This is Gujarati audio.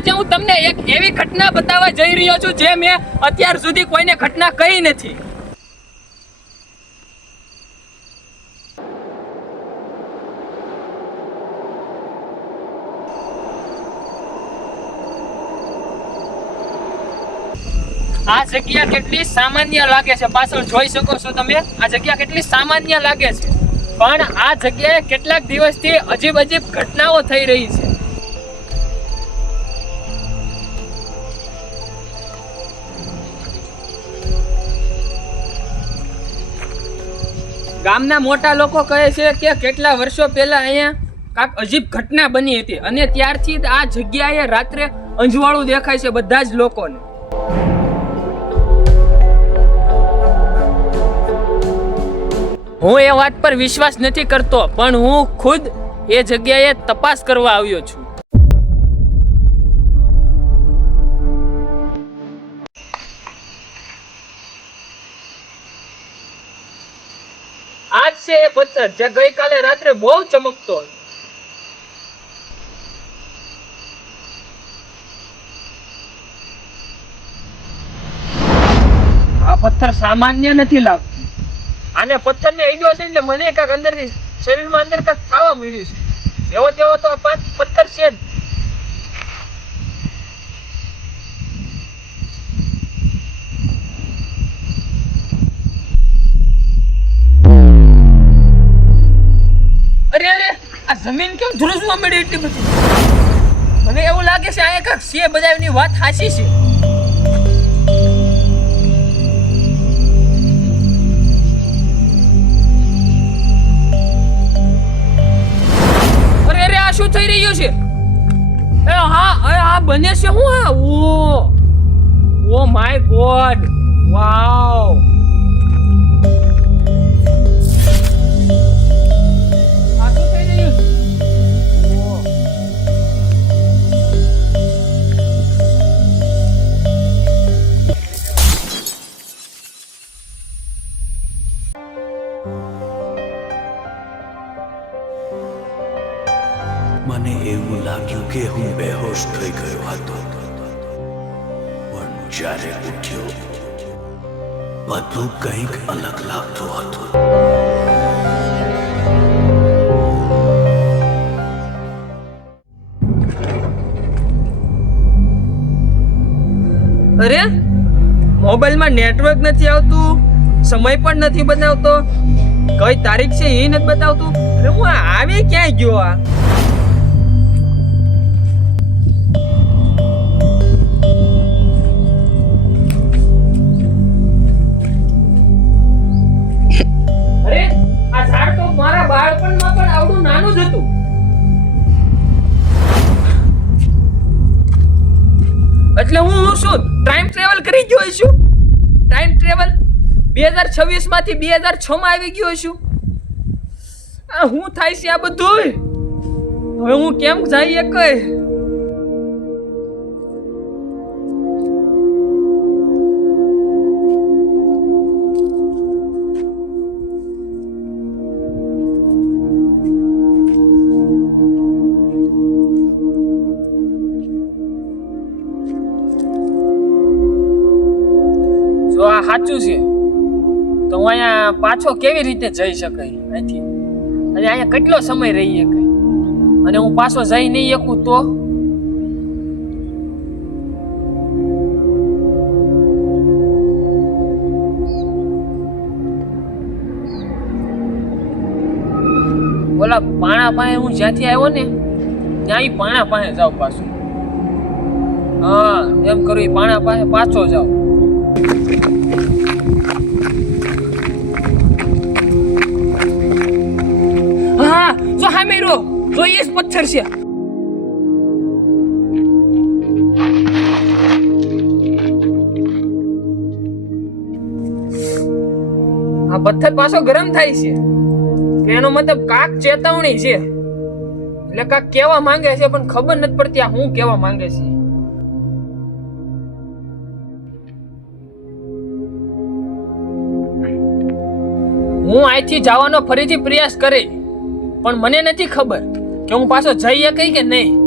આજે હું તમને એક એવી ઘટના બતાવવા જઈ રહ્યો છું જે મેં અત્યાર સુધી કોઈને ઘટના કહી નથી. આ જગ્યા કેટલી સામાન્ય લાગે છે, પાછળ જોઈ શકો છો તમે. આ જગ્યા કેટલી સામાન્ય લાગે છે, પણ આ જગ્યાએ કેટલાક દિવસથી અજીબ અજીબ ઘટનાઓ થઈ રહી છે. ગામના મોટા લોકો કહે છે કે કેટલા વર્ષો પહેલા અહીંયા કાંક અજીબ ઘટના બની હતી અને ત્યારથી આ જગ્યાએ રાત્રે અંજવાળું દેખાય છે બધા જ લોકોને. હું એ વાત પર વિશ્વાસ નથી કરતો, પણ હું ખુદ એ જગ્યાએ તપાસ કરવા આવ્યો છું. આજ છે એ પથ્થર જે ગઈકાલે રાત્રે બહુ ચમકતો હતો. આ પથ્થર સામાન્ય નથી લાગતો. આને પથ્થરને અડ્યો છે એટલે મને કાંઈક અંદરથી શરીરમાં અંદર કાંઈક ખાવા મળ્યું છે. જેવો તેવો તો પથ્થર છે જ. અરે અરે, આ જમીન કેમ ધ્રુજવા મળી એટલી બધી? મને એવું લાગે છે આ કાંઈક છે, બધાની વાત સાચી છે. શું થઈ રહ્યું છે? હા બને છે હું. ઓ માય ગોડ, વાવ. આ શું થઈ રહ્યું છે? મને એવું લાગ્યું કે હું બેહોશ થઈ ગયો હતો, પણ જ્યારે ઉઠ્યો બધું કંઈક અલગ લાગતું હતું. અરે, મોબાઈલમાં નેટવર્ક નથી આવતું, સમય પણ નથી બતાવતો, કઈ તારીખ છે એ નથી બતાવતું. અરે હું આવી ક્યાં ગયો? આ મારા બાળપણમાં પણ આવડું નાનું જ હતું. એટલે હું શું ટાઈમ ટ્રેવલ કરી ગયો છું? ટાઈમ ટ્રેવલ 2026 માંથી 2006 માં આવી ગયો છું. આ હું થાય છે આ બધું? હવે હું કેમ જઈએ કઈ? જો આ સાચું છે તો હું અહીંયા પાછો કેવી રીતે જઈ શકાય અહીંથી? અને અહીંયા કેટલો સમય રહી શકાય? અને હું પાછો જઈ નહીં શકું તો? ઓલા પાણા પાસે હું જ્યાંથી આવ્યો ને ત્યાં પાણા પાસે જાઉં પાછું. હા એમ કરું, એ પાણા પાસે પાછો જાઉં. હા જો સામે રો, જો એ જ પથ્થર છે. આ પથ્થર પાછો ગરમ થાય છે, એનો મતલબ કાક ચેતવણી છે. એટલે કાક કેવા માંગે છે પણ ખબર નથી પડતી આ હું કેવા માંગે છે. હું અહીંથી જવાનો ફરીથી પ્રયાસ કરે, પણ મને નથી ખબર કે હું પાછો જઈ કઈ કે નહીં.